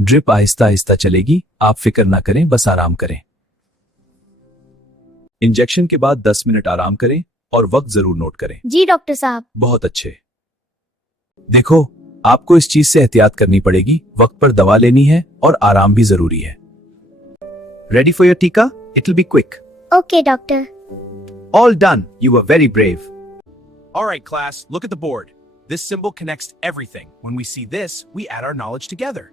Drip Aahista Aahista चलेगी, आप फिक्र ना करें, बस आराम करें। इंजेक्शन के बाद 10 मिनट आराम करें और वक्त जरूर नोट करें। जी डॉक्टर साहब। बहुत अच्छे। देखो, आपको इस चीज से एहतियात करनी पड़ेगी, वक्त पर दवा लेनी है और आराम भी जरूरी है। रेडी फॉर योर टीका? It will be quick. Okay doctor. All done. You were very brave. All right, class, look at the board. This symbol connects everything. When we see this, we add our knowledge together.